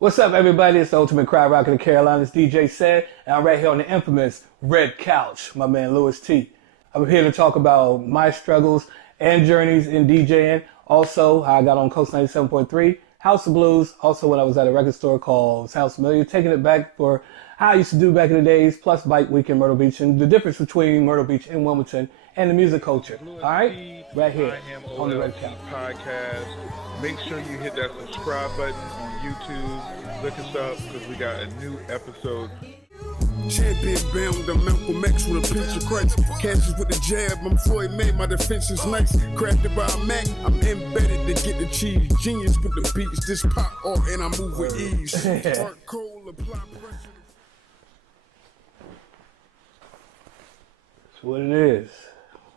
What's up, everybody? It's the Ultimate Crowd Rock of the Carolinas, DJ Said, and I'm right here on the infamous Red Couch, my man Louis T. I'm here to talk about my struggles and journeys in DJing. Also, how I got on Coast 97.3, House of Blues. Also, when I was at a record store called Sounds Familiar, taking it back for how I used to do back in the days, plus Bike Week in Myrtle Beach, and the difference between Myrtle Beach and Wilmington and the music culture. All right? Right here on the Red Couch Podcast. Make sure you hit that subscribe button on YouTube. Look us up because we got a new episode. Champion bound, I'm Malcolm X with a pinch of Christ. Cassius with the jab, I'm Floyd May, my defense is nice. Crafted by a Mac, I'm embedded to get the cheese. Genius with the beats, this pop art and I move with ease. Start cold, apply pressure. That's what it is.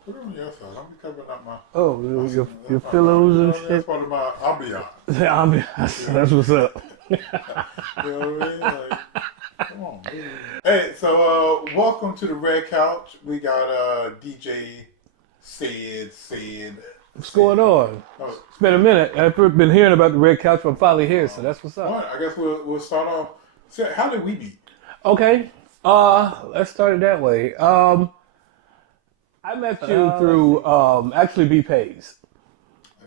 Put it on your side. I'm covering up my. Oh, your pillows and shit. That's part of my ambiance. That's what's up. You know what I mean? Like, come on. Dude. Hey, so welcome to the Red Couch. We got DJ Said. What's going on? It's been a minute. I've been hearing about the Red Couch, but I'm finally here, so that's what's up. All right, I guess we'll start off. So how did we meet? Okay. Let's start it that way. I met you through actually B Pays.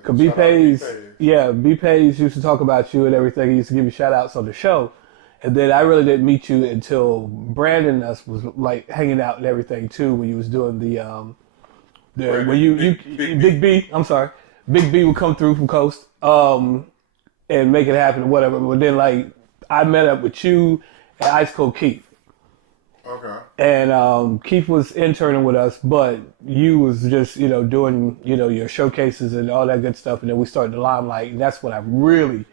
Cause B Pays, yeah, B Pays used to talk about you and everything. He used to give you shout outs on the show. And then I really didn't meet you until Brandon and us was like hanging out and everything too, when you was doing Big B, I'm sorry. Big B would come through from Coast and make it happen or whatever. But then like I met up with you and Ice Cold Keith. Okay. And Keith was interning with us, but you was just, doing, your showcases and all that good stuff. And then we started the Limelight, and that's when I really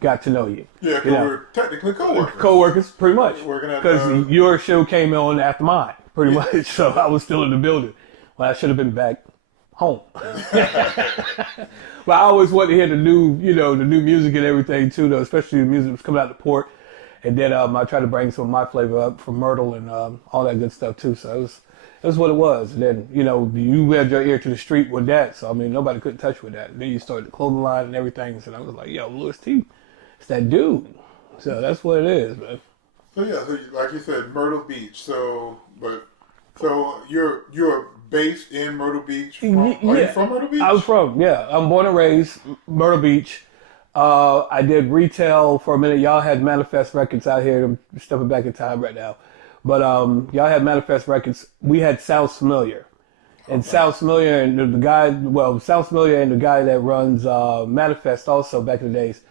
got to know you. Yeah, because we're technically co-workers. Co-workers, pretty much. Working at because your show came on after mine, pretty much. So I was still in the building. Well, I should have been back home. But I always wanted to hear the new music and everything too, though, especially the music that was coming out of the port. And then I tried to bring some of my flavor up from Myrtle and all that good stuff too. So it was what it was. And then, you had your ear to the street with that. So, I mean, nobody couldn't touch with that. And then you started the clothing line and everything. So I was like, yo, Louis T, it's that dude. So that's what it is, man. So, yeah, so like you said, Myrtle Beach. So you're based in Myrtle Beach? Are you from Myrtle Beach? I was from, yeah. I'm born and raised Myrtle Beach. I did retail for a minute. Y'all had Manifest Records out here. I'm stepping back in time right now. But y'all had Manifest Records. We had Sounds Familiar. And Sounds Familiar and Sounds Familiar and the guy that runs Manifest also back in the days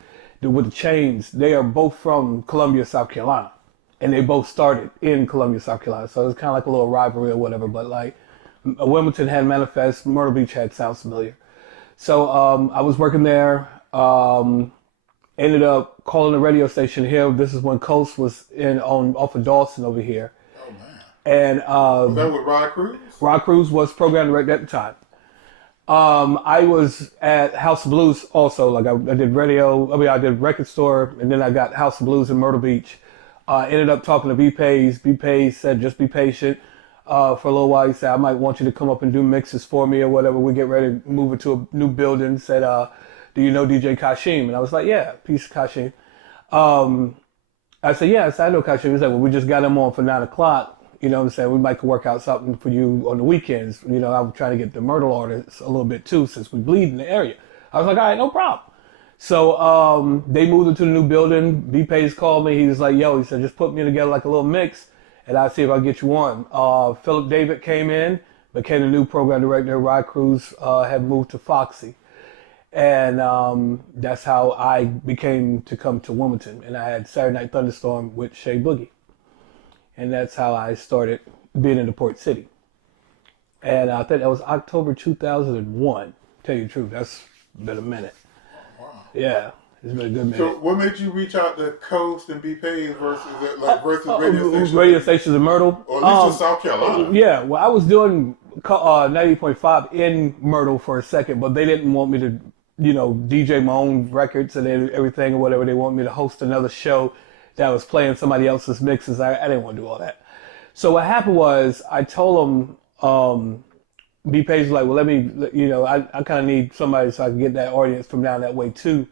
with the chains, they are both from Columbia, South Carolina. And they both started in Columbia, South Carolina. So it was kind of like a little rivalry or whatever. But like Wilmington had Manifest, Myrtle Beach had Sounds Familiar. So I was working there. Ended up calling the radio station here. This is when Coast was off of Dawson over here. Oh man! And was that with Rod Cruz? Rod Cruz was program director at the time. I was at House of Blues also. Like I did radio. I mean, I did record store, and then I got House of Blues in Myrtle Beach. Ended up talking to B Pays. B Pays said, "Just be patient." For a little while, he said, "I might want you to come up and do mixes for me or whatever. We get ready to move into a new building." Said, "Do you know DJ Kashim?" And I was like, "Yeah, peace Kashim." I said, "Yes, I know Kashim." He said, "Well, we just got him on for 9 o'clock. You know what I'm saying? We might could work out something for you on the weekends. I'm trying to get the Myrtle artists a little bit too, since we bleed in the area." I was like, "All right, no problem." So they moved into the new building. B-Pays called me. He was like, "Yo," he said, "just put me together like a little mix, and I'll see if I can get you on." Philip David came in, became the new program director. Rod Cruz had moved to Foxy. And that's how I became to come to Wilmington. And I had Saturday Night Thunderstorm with Shay Boogie. And that's how I started being in the Port City. And I think that was October 2001. Tell you the truth, that's been a minute. Wow. Yeah, it's been a good minute. So what made you reach out to Coast and be paid versus radio stations? Radio stations in Myrtle? Or at least in South Carolina. Yeah, well, I was doing 98.5 in Myrtle for a second, but they didn't want me to DJ my own records and everything or whatever. They want me to host another show that was playing somebody else's mixes. I didn't want to do all that. So what happened was I told them, B-Page was like, well, let me, I kind of need somebody so I can get that audience from down that way too.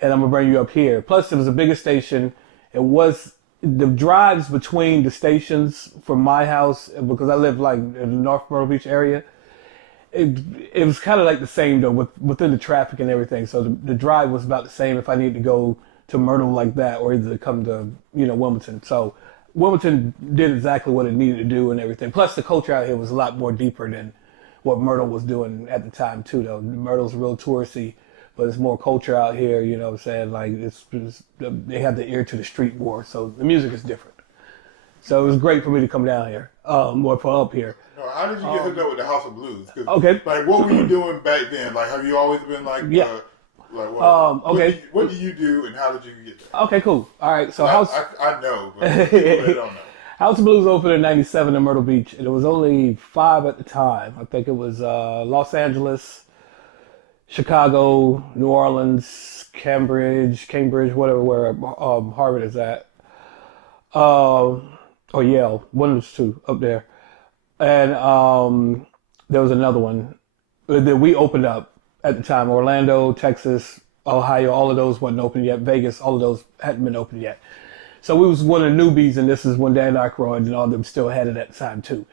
and I'm gonna bring you up here. Plus, it was a bigger station. It was the drives between the stations from my house, because I live like in the North Myrtle Beach area. It was kind of like the same though, within the traffic and everything. So the drive was about the same if I needed to go to Myrtle like that, or either to come to Wilmington. So Wilmington did exactly what it needed to do and everything. Plus, the culture out here was a lot more deeper than what Myrtle was doing at the time too. Though Myrtle's real touristy, but it's more culture out here. You know what I'm saying? Like they have the ear to the street more, so the music is different. So it was great for me to come down here, or for up here. How did you get hooked up with the House of Blues? Okay. Like, what were you doing back then? Like, have you always been like, Yeah. okay. What do you do, and how did you get there? Okay, cool. All right, so I know, but people that don't know. House of Blues opened in '97 in Myrtle Beach, and it was only 5 at the time. I think it was Los Angeles, Chicago, New Orleans, Cambridge, whatever, where Harvard is at, or Yale, one of those two up there. And there was another one that we opened up at the time. Orlando, Texas, Ohio, all of those wasn't open yet. Vegas, all of those hadn't been open yet. So we was one of the newbies, and this is when Dan Aykroyd and all of them still had it at the time too.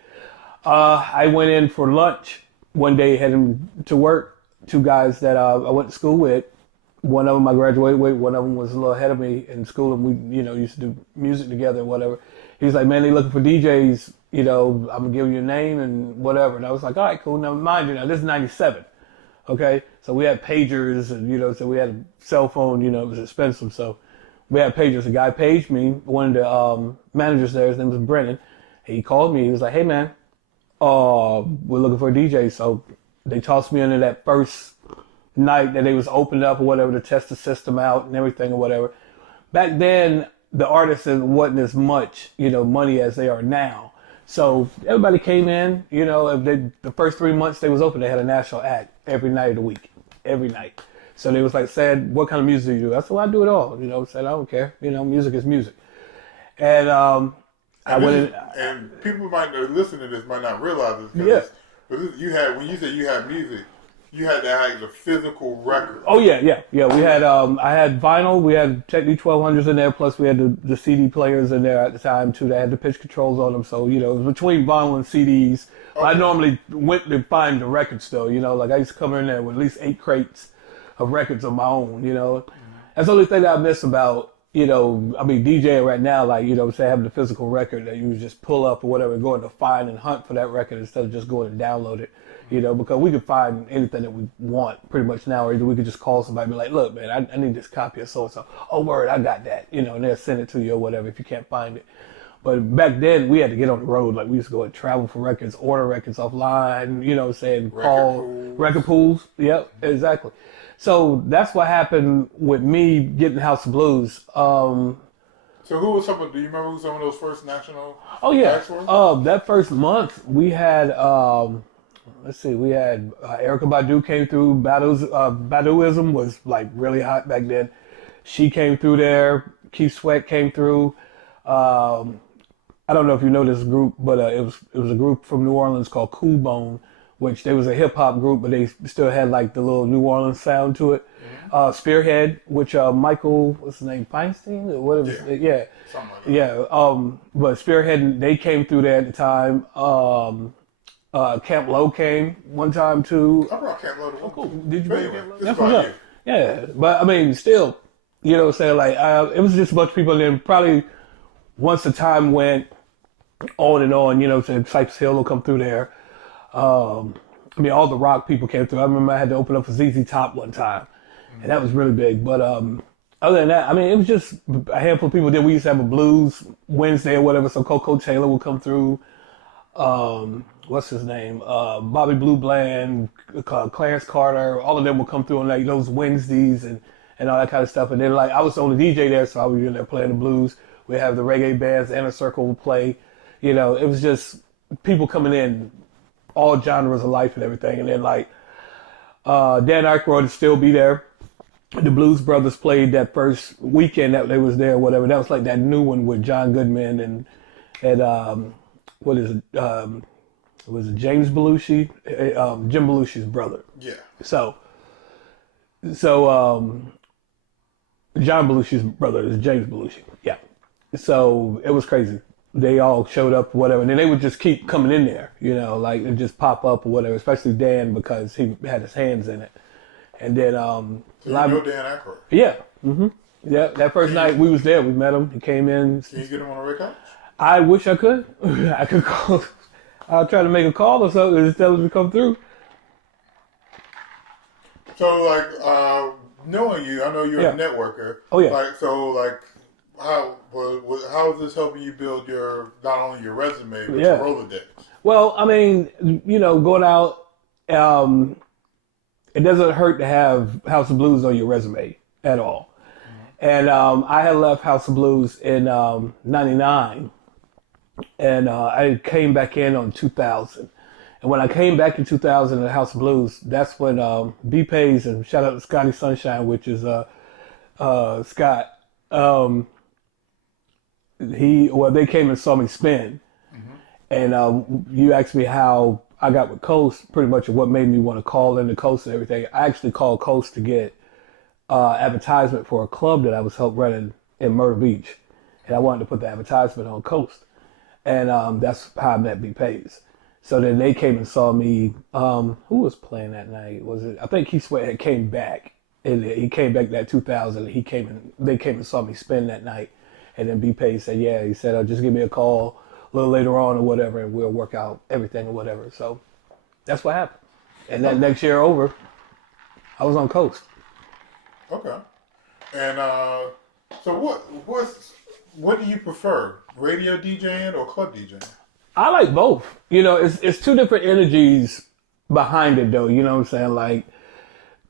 I went in for lunch one day heading to work. 2 guys that I went to school with. One of them I graduated with. One of them was a little ahead of me in school, and we used to do music together and whatever. He was like, man, they looking for DJs. I'm gonna give you a name and whatever. And I was like, all right, cool. Now mind you, this is '97. Okay, so we had pagers, and so we had a cell phone. It was expensive, so we had pagers. A guy paged me. One of the managers there, his name was Brennan. He called me. He was like, hey man, we're looking for a DJ. So they tossed me into that first night that they was opened up or whatever to test the system out and everything or whatever. Back then, the artists wasn't as much money as they are now. So everybody came in, the first 3 months they was open, they had a national act every night of the week, every night. So they was like, said, what kind of music do you do? I said, well, I do it all. Said, I don't care. Music is music. And I went in. And people might listen to this might not realize this. But when you say you had music, you had to have the physical record. Oh yeah. We had I had vinyl. We had Technique 1200s in there. Plus we had the CD players in there at the time too. That had the pitch controls on them. So it was between vinyl and CDs. Okay. I normally went to find the records though. Like I used to come in there with at least 8 crates of records of my own. That's the only thing that I miss about DJing right now. Like say having the physical record that you just pull up or whatever, going to find and hunt for that record instead of just going to download it. Because we could find anything that we want pretty much now, or either we could just call somebody and be like, look, man, I need this copy of so-and-so. Oh, word, I got that. And they'll send it to you or whatever if you can't find it. But back then, we had to get on the road. Like, we used to go and travel for records, order records offline, call record pools. Yep, exactly. So that's what happened with me getting House of Blues. So who was do you remember who some of those first national acts were? That first month, we had... let's see, we had Erykah Badu came through. Baduism was like really hot back then. She came through there. Keith Sweat came through. I don't know if you know this group, but it was a group from New Orleans called Cool Bone, which they was a hip hop group, but they still had like the little New Orleans sound to it. Spearhead, which Michael, what's his name, Feinstein or whatever. Yeah. Something like that. Yeah. But Spearhead, they came through there at the time. Camp Low came one time too. I brought Camp Low to one. Oh, cool. Did you bring Camp Low? That's what's up. Yeah, but still, what I'm saying, like, it was just a bunch of people, and then probably once the time went on and on, Cypress Hill will come through there. All the rock people came through. I remember I had to open up for ZZ Top one time, and that was really big. But other than that, it was just a handful of people. Then we used to have a blues Wednesday or whatever, so Coco Taylor would come through. What's his name? Bobby Blue Bland, Clarence Carter, all of them would come through on like those Wednesdays and all that kind of stuff. And then like I was the only DJ there, so I would be in there playing the blues. We'd have the reggae bands, the Inner Circle would play. It was just people coming in, all genres of life and everything. And then like Dan Aykroyd would still be there. The Blues Brothers played that first weekend that they was there, whatever. That was like that new one with John Goodman and what is it? Was it James Belushi? Jim Belushi's brother. Yeah. So John Belushi's brother is James Belushi. Yeah. So it was crazy. They all showed up, whatever, and then they would just keep coming in there, like it just pop up or whatever. Especially Dan because he had his hands in it, and then So you know Dan Aykroyd. yeah, yeah. That first night we was there, we met him. He came in. Can you get him on a red couch? I wish I could. I could call. I'll try to make a call or something and just tell him to come through. So, like, knowing you, I know you're a networker. Oh, yeah. How is this helping you build not only your resume, but Yeah. your Rolodex? Well, I mean, going out, it doesn't hurt to have House of Blues on your resume at all. And I had left House of Blues in '99, and I came back in on 2000. And when I came back in 2000 at House of Blues, that's when B Pays, and shout out to Scotty Sunshine, which is Scott. They came and saw me spin, and you asked me how I got with Coast, pretty much what made me want to call into Coast and everything. I actually called Coast to get advertisement for a club that I was helped running in Myrtle Beach, and I wanted to put the advertisement on Coast, and that's how I met B Pays. So then they came and saw me. Who was playing that night? Was it? I think Keith Sweat had came back, and he came back that 2000. They came and saw me spin that night. And then B-Pay said, yeah, he said, just give me a call a little later on or whatever, and we'll work out everything or whatever. So that's what happened. And that next year over, I was on Coast. Okay. And so what do you prefer, radio DJing or club DJing? I like both. It's two different energies behind it, though. You know what I'm saying? Like,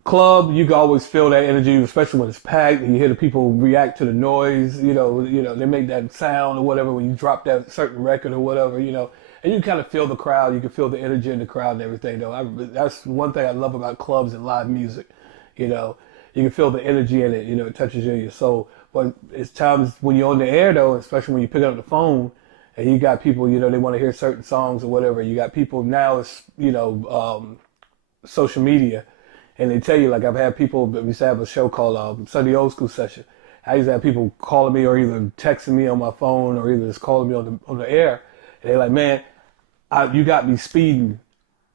club, you can always feel that energy, especially when it's packed and you hear the people react to the noise, they make that sound or whatever when you drop that certain record or whatever, and you kind of feel the crowd, you can feel the energy in the crowd and everything, though. That's one thing I love about clubs and live music, you can feel the energy in it, it touches you in your soul. But it's times when you're on the air, though, especially when you pick up the phone and you got people, they want to hear certain songs or whatever. You got people now, it's, social media. And they tell you, like, I've had people, we used to have a show called Sunday Old School Session. I used to have people calling me or either texting me on my phone or either just calling me on the air. And they're like, man, you got me speeding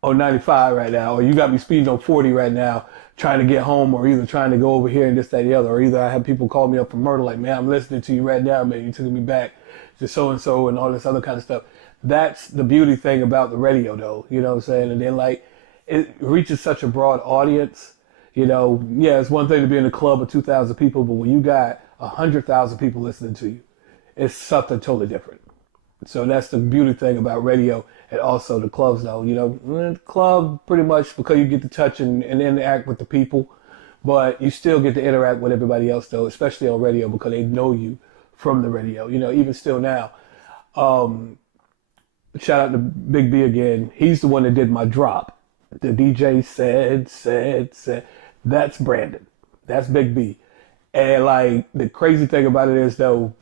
on 95 right now, or you got me speeding on 40 right now, trying to get home, or either trying to go over here and this, that, and the other. Or either I have people call me up from Myrtle like, man, I'm listening to you right now, man. You took me back to so-and-so and all this other kind of stuff. That's the beauty thing about the radio, though. You know what I'm saying? And then, like, it reaches such a broad audience, it's one thing to be in a club of 2,000 people, but when you got 100,000 people listening to you, it's something totally different. So that's the beauty thing about radio and also the clubs, though. The club pretty much because you get to touch and interact with the people, but you still get to interact with everybody else, though, especially on radio because they know you from the radio, even still now. Shout out to Big B again. He's the one that did my drop. The DJ said, that's Brandon. That's Big B. And like the crazy thing about it is though,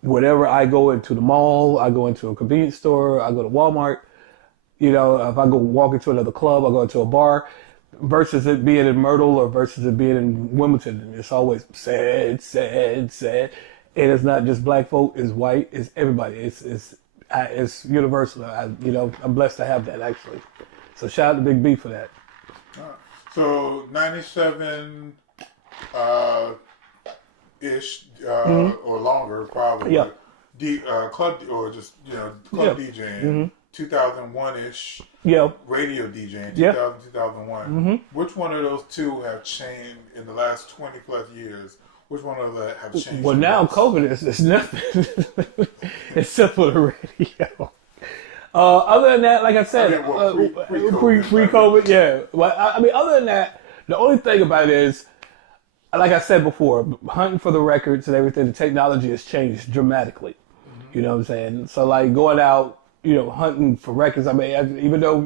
whenever I go into the mall, I go into a convenience store, I go to Walmart, if I go walk into another club, I go into a bar, versus it being in Myrtle or versus it being in Wimbledon, it's always said. And it's not just black folk, it's white, it's everybody. It's universal. I'm blessed to have that actually. So shout out to Big B for that. So 97 ish or longer probably. Yeah. Club or just club DJing. 2001 ish. Yeah. Radio DJing. 2000 Yeah. 2001. Which one of those two have changed in the last 20 plus years? Which one of them have changed? Well, now COVID is nothing except for the radio. Other than that, like I said, pre-COVID, yeah. Well, other than that, the only thing about it is, like I said before, hunting for the records and everything, the technology has changed dramatically. You know what I'm saying? So, like, going out, hunting for records, even though,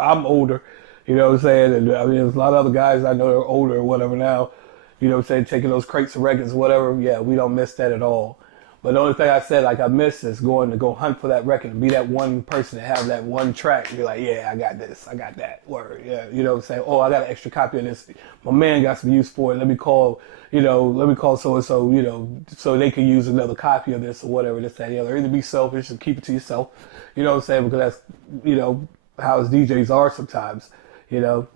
I'm older, you know what I'm saying? And, there's a lot of other guys I know that are older or whatever now, you know what I'm saying, taking those crates of records or whatever, we don't miss that at all. But the only thing I said, like, I miss is going to go hunt for that record and be that one person to have that one track and be like, yeah, I got this, I got that, word, yeah, you know what I'm saying? Oh, I got an extra copy of this. My man got some use for it. Let me call so-and-so, you know, so they can use another copy of this or whatever, this, that, and the other. Either be selfish and keep it to yourself, you know what I'm saying? Because that's, you know, how as DJs are sometimes, you know.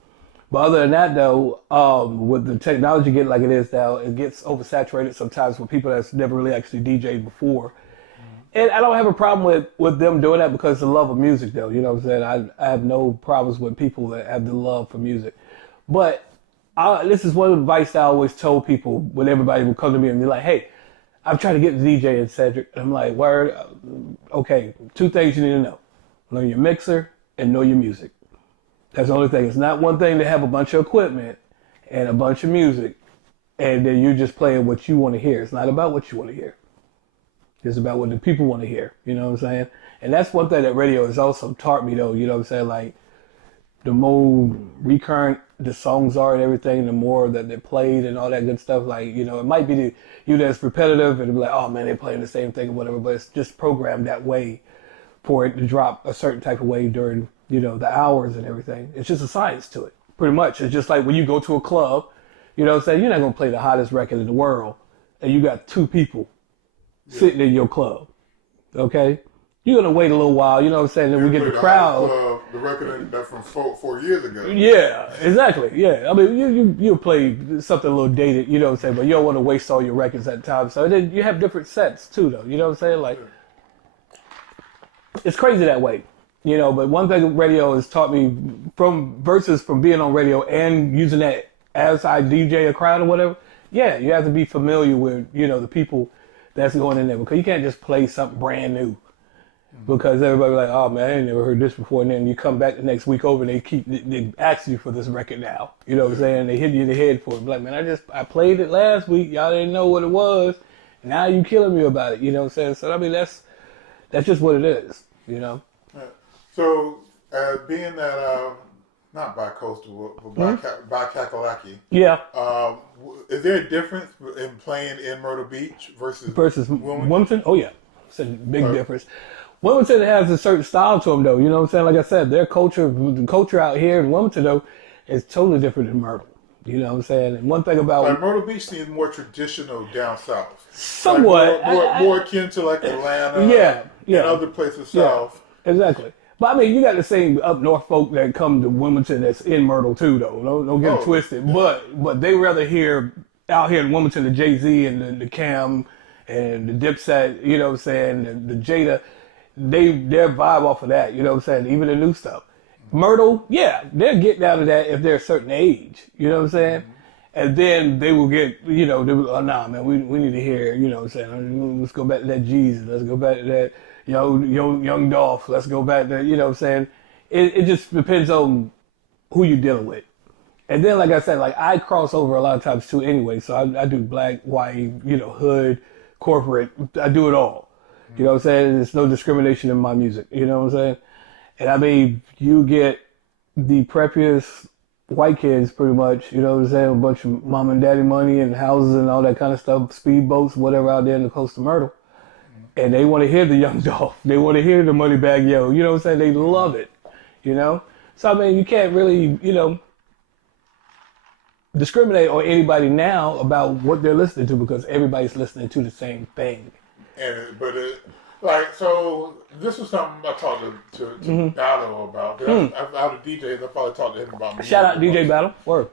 But other than that, though, with the technology getting like it is now, it gets oversaturated sometimes with people that's never really actually DJed before. And I don't have a problem with them doing that because of the love of music, though. You know what I'm saying? I have no problems with people that have the love for music. But this is one advice I always told people when everybody would come to me and be like, hey, I'm trying to get the DJ in Cedric. And I'm like, word, okay, 2 things you need to know. Learn your mixer and know your music. That's the only thing. It's not one thing to have a bunch of equipment and a bunch of music and then you're just playing what you want to hear. It's not about what you want to hear. It's about what the people want to hear. You know what I'm saying? And that's one thing that radio has also taught me, though. You know what I'm saying? Like, the more recurrent the songs are and everything, the more that they're played and all that good stuff. Like, you know, it might be that's repetitive and be like, oh, man, they're playing the same thing or whatever. But it's just programmed that way for it to drop a certain type of way during, you know, the hours and everything. It's just a science to it, pretty much. It's just like when you go to a club, you know what I'm saying? You're not going to play the hottest record in the world and you got 2 people sitting in your club, okay? You're going to wait a little while, you know what I'm saying? Then we get the crowd. The record that from 4 years ago. Yeah, exactly, yeah. I mean, you'll play something a little dated, you know what I'm saying? But you don't want to waste all your records at time. So then you have different sets too, though, you know what I'm saying? Like, it's crazy that way. You know, but one thing radio has taught me from being on radio and using that as I DJ a crowd or whatever, yeah, you have to be familiar with, you know, the people that's going in there because you can't just play something brand new because everybody like, oh man, I ain't never heard this before. And then you come back the next week over and they ask you for this record now. You know what I'm saying? They hit you in the head for it. Like, man, I played it last week. Y'all didn't know what it was. Now you killing me about it. You know what I'm saying? So, I mean, that's just what it is, you know? Yeah. So, being that, not bi-coastal, but bi-Kakalaki. Yeah. Is there a difference in playing in Myrtle Beach versus Wilmington? Oh, yeah. It's a big difference. Wilmington has a certain style to them, though. You know what I'm saying? Like I said, the culture out here in Wilmington, though, is totally different than Myrtle. You know what I'm saying? And one thing about... Like Myrtle Beach seems more traditional down south. Somewhat. Like more akin to like Atlanta and other places south. Exactly. But I mean, you got the same up north folk that come to Wilmington that's in Myrtle too, though. Don't get it twisted. Yeah. But they rather hear out here in Wilmington the Jay-Z and the Cam and the Dipset, you know what I'm saying, the Jada, their vibe off of that, you know what I'm saying, even the new stuff. Myrtle, yeah, they're getting out of that if they're a certain age, you know what I'm saying? And then they will get, you know, oh, nah, man, we need to hear, you know what I'm saying, let's go back to that Jesus, let's go back to that Young Dolph, let's go back to, you know what I'm saying? It just depends on who you're dealing with. And then, like I said, like I cross over a lot of times too anyway, so I do black, white, you know, hood, corporate, I do it all. You know what I'm saying? There's no discrimination in my music, you know what I'm saying? And I mean, you get the preppiest white kids pretty much, you know what I'm saying? A bunch of mom and daddy money and houses and all that kind of stuff, speedboats, whatever out there in the coast of Myrtle. And they want to hear the Young Dolph. They want to hear the Moneybag Yo. You know what I'm saying? They love it, you know? So, I mean, you can't really, you know, discriminate on anybody now about what they're listening to because everybody's listening to the same thing. So this was something I talked to Battle about. Out of DJs, I probably talked to him about music. Shout out DJ Battle. Word.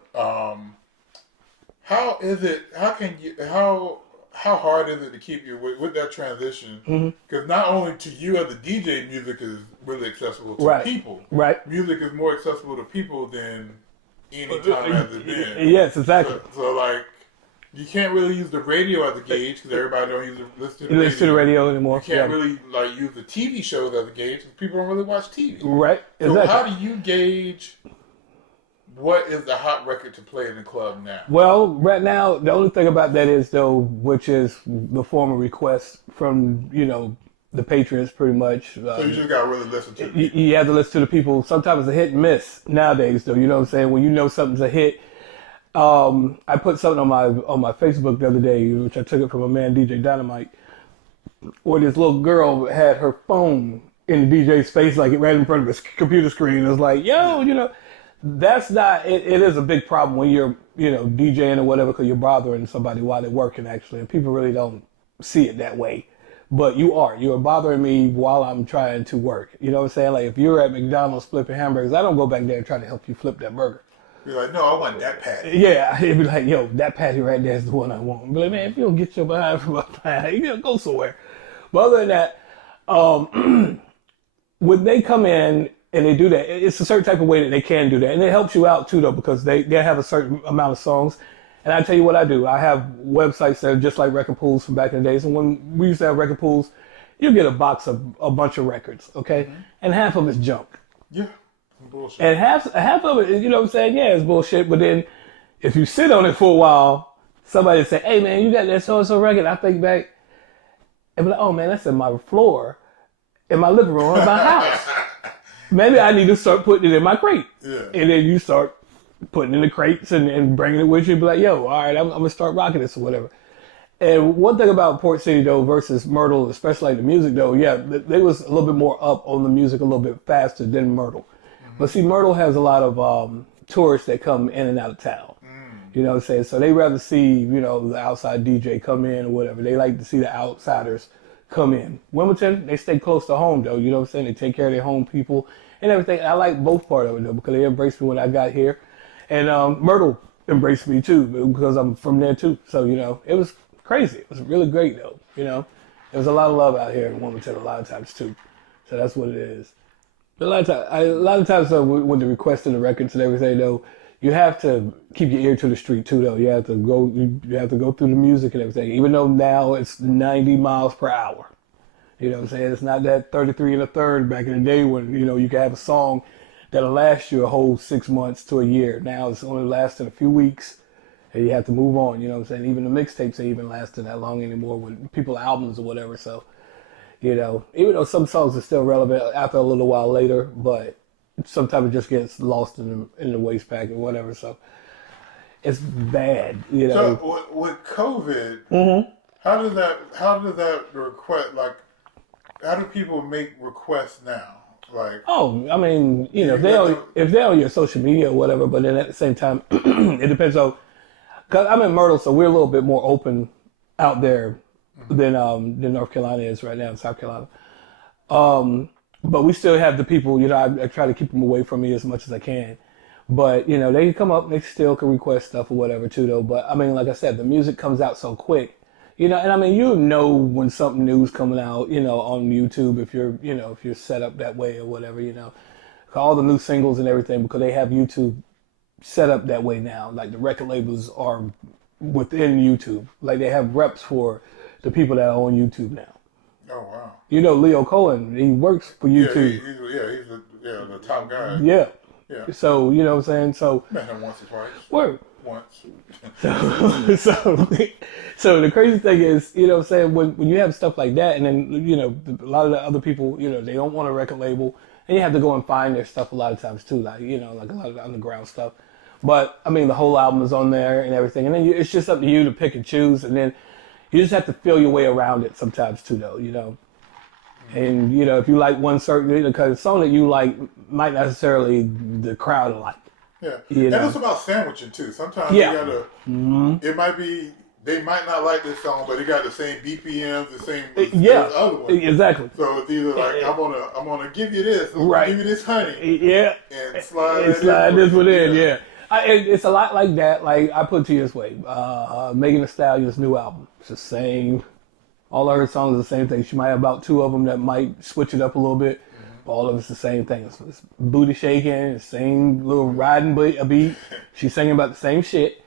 How hard is it to keep you with that transition? Because not only to you as a DJ, music is really accessible to people. Right. Music is more accessible to people than any time has it been. Yes, exactly. So like, you can't really use the radio as a gauge because everybody don't listen to the radio anymore. You can't really like use the TV shows as a gauge because people don't really watch TV. Right. So exactly. how do you gauge what is the hot record to play in the club now? Well, right now, the only thing about that is, though, which is the form of request from, you know, the patrons pretty much. So you just got to really listen to it. You have to listen to the people. Sometimes it's a hit and miss nowadays, though. You know what I'm saying? When you know something's a hit. I put something on my Facebook the other day, which I took it from a man, DJ Dynamite. where this little girl had her phone in the DJ's face, like it right in front of his computer screen. It was like, yo, that's not, it is a big problem when you're, DJing or whatever, because you're bothering somebody while they're working, actually. And people really don't see it that way. But you are bothering me while I'm trying to work. You know what I'm saying? Like if you're at McDonald's flipping hamburgers, I don't go back there and try to help you flip that burger. You're like, no, I want that patty. Yeah, it'd be like, yo, that patty right there is the one I want. I'd be like, man, if you don't get your behind from up high, you gotta go somewhere. But other than that, when they come in and they do that, it's a certain type of way that they can do that. And it helps you out too, though, because they have a certain amount of songs. And I tell you what I do. I have websites that are just like record pools from back in the days. And when we used to have record pools, you get a box of a bunch of records, okay? Mm-hmm. And half of it's junk. Yeah, bullshit. And half of it, you know what I'm saying? Yeah, it's bullshit. But then if you sit on it for a while, somebody say, hey, man, you got that so-and-so record. I think back and be like, oh, man, that's in my floor, in my living room, in my house. Maybe I need to start putting it in my crate. Yeah. And then you start putting in the crates and bringing it with you and be like, yo, all right, I'm going to start rocking this or whatever. And one thing about Port City, though, versus Myrtle, especially like the music, though, yeah, they was a little bit more up on the music a little bit faster than Myrtle. Mm-hmm. But see, Myrtle has a lot of tourists that come in and out of town. You know what I'm saying? So they rather see, the outside DJ come in or whatever. They like to see the outsiders come in. Wilmington, they stay close to home, though. You know what I'm saying? They take care of their home people and everything. I like both part of it, though, because they embraced me when I got here. And Myrtle embraced me, too, because I'm from there, too. So, it was crazy. It was really great, though. There was a lot of love out here in Wilmington a lot of times, too. So that's what it is. But a lot of times, though, when they're requesting the records and everything, though, you have to keep your ear to the street, too, though. You have to go through the music and everything, even though now it's 90 miles per hour. You know what I'm saying? It's not that 33 and a third back in the day when, you could have a song that'll last you a whole 6 months to a year. Now it's only lasting a few weeks, and you have to move on. You know what I'm saying? Even the mixtapes ain't even lasting that long anymore with people's albums or whatever. So, even though some songs are still relevant after a little while later, but sometimes it just gets lost in the waste pack or whatever. So, it's bad. So with COVID, mm-hmm. how does that request, like, how do people make requests now? Like, I mean, if they're on your social media or whatever, but then at the same time, it depends on, because I'm in Myrtle, so we're a little bit more open out there than North Carolina is right now, in South Carolina. But we still have the people, I try to keep them away from me as much as I can. But, they can come up, they still can request stuff or whatever too, though. But, I mean, like I said, the music comes out so quick. And I mean, when something new's coming out, on YouTube, if you're set up that way or whatever, all the new singles and everything, because they have YouTube set up that way now. Like the record labels are within YouTube. Like they have reps for the people that are on YouTube now. Oh, wow. Leo Cohen, he works for YouTube. He's the top guy. Yeah. Yeah. So, you know what I'm saying? So, met him once or twice. Word. Once. So the crazy thing is, what I'm saying, when you have stuff like that, and then, a lot of the other people, they don't want a record label, and you have to go and find their stuff a lot of times too, like a lot of the underground stuff. But, I mean, the whole album is on there and everything, and then it's just up to you to pick and choose, and then you just have to feel your way around it sometimes too, though, And, if you like one certain, because a song that you like might not necessarily the crowd like. Yeah. And it's about sandwiching, too. Sometimes you gotta, it might be, they might not like this song, but it got the same BPMs, the same as the other one. Exactly. So it's either like, I'm gonna give you this, give you this honey. Yeah. And slide this one in, yeah. It's a lot like that. Like, I put it to you this way. Megan Thee Stallion's new album. It's the same. All of her songs are the same thing. She might have about 2 of them that might switch it up a little bit. But all of it's the same thing. It's booty shaking, the same little riding a beat. She's singing about the same shit.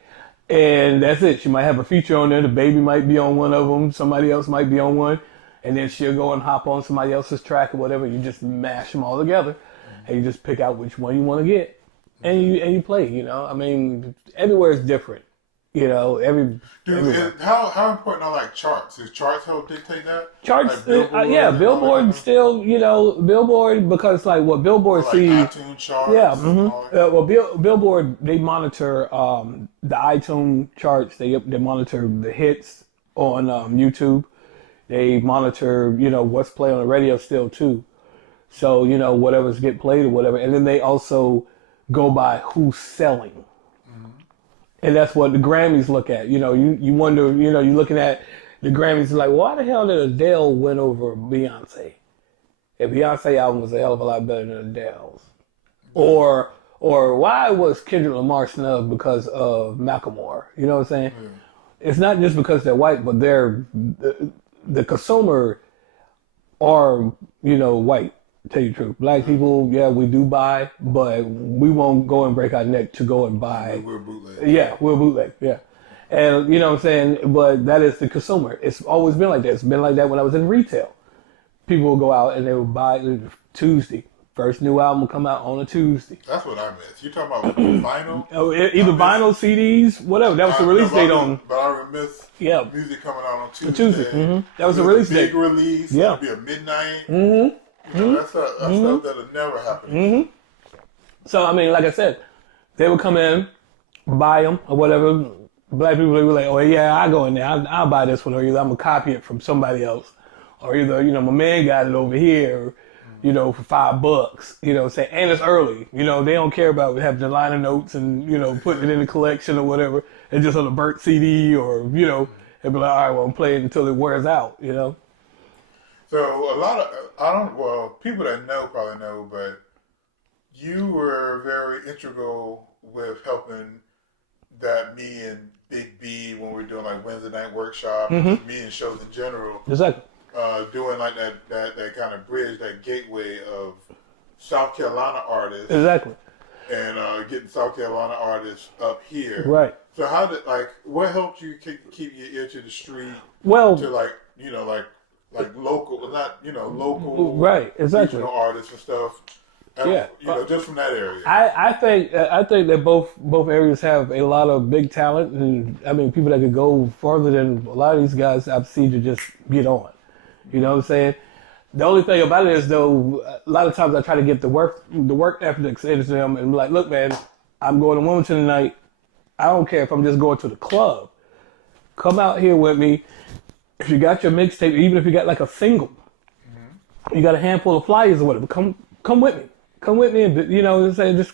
And that's it. She might have a feature on there. The baby might be on one of them. Somebody else might be on one. And then she'll go and hop on somebody else's track or whatever. You just mash them all together. And you just pick out which one you want to get. And you play, I mean, everywhere is different. Everywhere. How important are like charts? Does charts help dictate that? Charts, like Billboard, Billboard still, Billboard, because like what Billboard sees. iTunes charts. Yeah. Mm-hmm. Billboard, they monitor the iTunes charts. They monitor the hits on YouTube. They monitor, what's playing on the radio still too. So, whatever's get played or whatever. And then they also go by who's selling. And that's what the Grammys look at. You wonder, you're looking at the Grammys like, why the hell did Adele win over Beyonce? If Beyonce album was a hell of a lot better than Adele's. Or why was Kendrick Lamar snubbed because of Macklemore? You know what I'm saying? Yeah. It's not just because they're white, but they're the consumer are, white. To tell you the truth, black people, yeah, we do buy, but we won't go and break our neck to go and buy. We're bootleg. Yeah, we're bootleg. Yeah, and you know what I'm saying. But that is the consumer. It's always been like that. It's been like that when I was in retail. People will go out and they will buy Tuesday. First new album will come out on a Tuesday. That's what I miss. You talking about vinyl? Either vinyl, CDs, whatever. That was the release date on. But I miss music coming out on Tuesday. Mm-hmm. That was the release date. Big release. Yeah. It'll be a midnight. Mm-hmm. That's stuff that'll never happen. Mm-hmm. So, I mean, like I said, they would come in, buy them or whatever. Black people, they were like, oh, yeah, I go in there. I'll buy this one. Or either I'm going to copy it from somebody else. Or either, my man got it over here, for $5. You know what I'm saying? And it's early. They don't care about having the liner notes and, putting it in the collection or whatever. It's just on a burnt CD or, they'd be like, all right, well, I'm playing until it wears out, So a lot of, people that know probably know, but you were very integral with helping that me and Big B when we were doing like Wednesday night workshop, just me and shows in general. Exactly. Doing like that kind of bridge, that gateway of South Carolina artists. Exactly. And getting South Carolina artists up here. Right. So what helped you keep your ear to the street? Well, to like local, not local, right? Exactly. Regional artists and stuff. And, just from that area. I think that both areas have a lot of big talent, and I mean people that could go farther than a lot of these guys I've seen to just get on. You know what I'm saying? The only thing about it is though, a lot of times I try to get the work ethics into them and be like, look, man, I'm going to Wilmington tonight. I don't care if I'm just going to the club. Come out here with me. If you got your mixtape, even if you got like a single, you got a handful of flyers or whatever, come with me. Come with me and, say just,